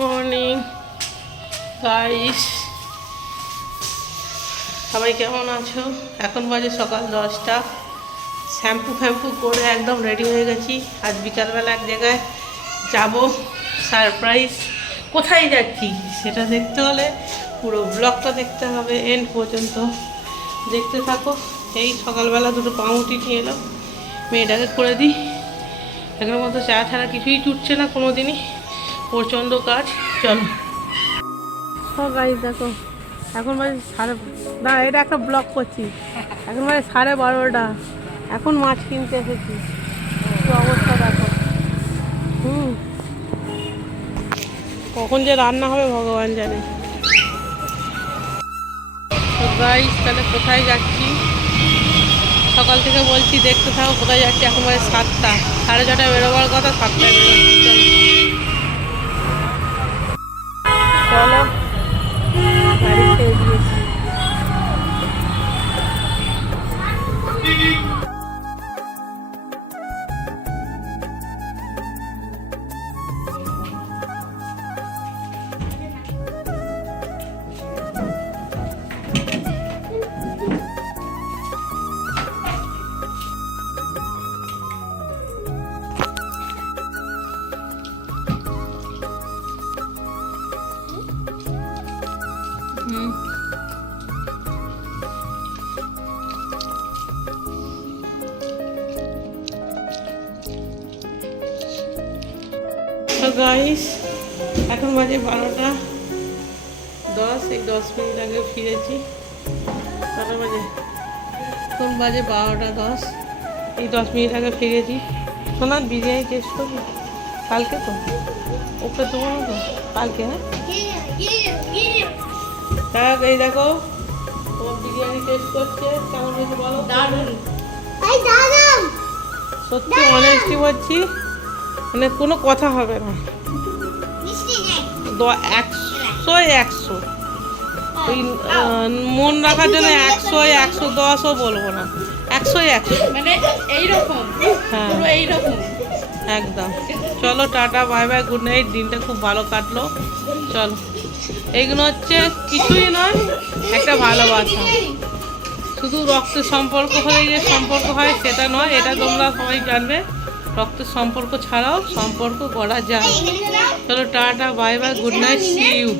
Morning guys, সবাই কেমন আছো? এখন বাজে সকাল 10টা। শ্যাম্পু করে একদম রেডি হয়ে গেছি। আজ বিকালবেলা এক জায়গায় যাব, সারপ্রাইজ। কোথায় যাচ্ছি সেটা দেখতে হলে পুরো ব্লগটা দেখতে হবে, এন্ড পর্যন্ত দেখতে থাকো। এই সকালবেলা দুটো পাউরুটি নিয়ে এলাম, মেয়েটাকে করে দিই। এখনো মতো চা ছাড়া কিছুই জুটছে না কোনো দিনই, প্রচণ্ড কাজ। চলো গাইস, দেখো এখন বাজে না, এটা একটা ব্লগ করছি। এখন বাজে 12:30। এখন মাছ কিনতে এসেছি, কি অবস্থা দেখো। কখন যে রান্না হবে ভগবান জানে। তো গাইস, তাহলে কোথায় যাচ্ছি? সকাল থেকে বলছি দেখতে থাকো কোথায় যাচ্ছি। এখন বাজে 7টা, 6:30 বেরোবার কথা, 7টায় বেরোচ্ছি। চলো গাড়ি ছেড়ে দিয়েছি। তো গাইস, এখন বাজে 12:10। এই 10 মিনিট আগে ফিরেছি। কটা বাজে? এখন বাজে 12:10। এই 10 মিনিট আগে ফিরেছি। সোনার বিরিয়ানি টেস্ট করবি? কালকে তো ওকে দেবো না তো, কালকে। হ্যাঁ, এই দেখো ও বিরিয়ানি টেস্ট করছে। কেমন হয়েছে বলো? দারুণ। সত্যি অনেস্টি বলছি, মানে কোনো কথা হবে না। 100 ওই মন রাখার জন্য 100-110ও বলবো না, 100 মানে এইরকম। হ্যাঁ, এইরকম একদম। চলো tata, bye bye, good night. দিনটা খুব ভালো কাটলো। চলো, এইগুলো হচ্ছে কিছুই নয়, একটা ভালোবাসা। শুধু রক্তের সম্পর্ক হলে যে সম্পর্ক হয় সেটা নয়, এটা তোমরা সবাই জানবে। রক্তের সম্পর্ক ছাড়াও সম্পর্ক গড়া যায়। চলো tata, bye bye, good night, see you.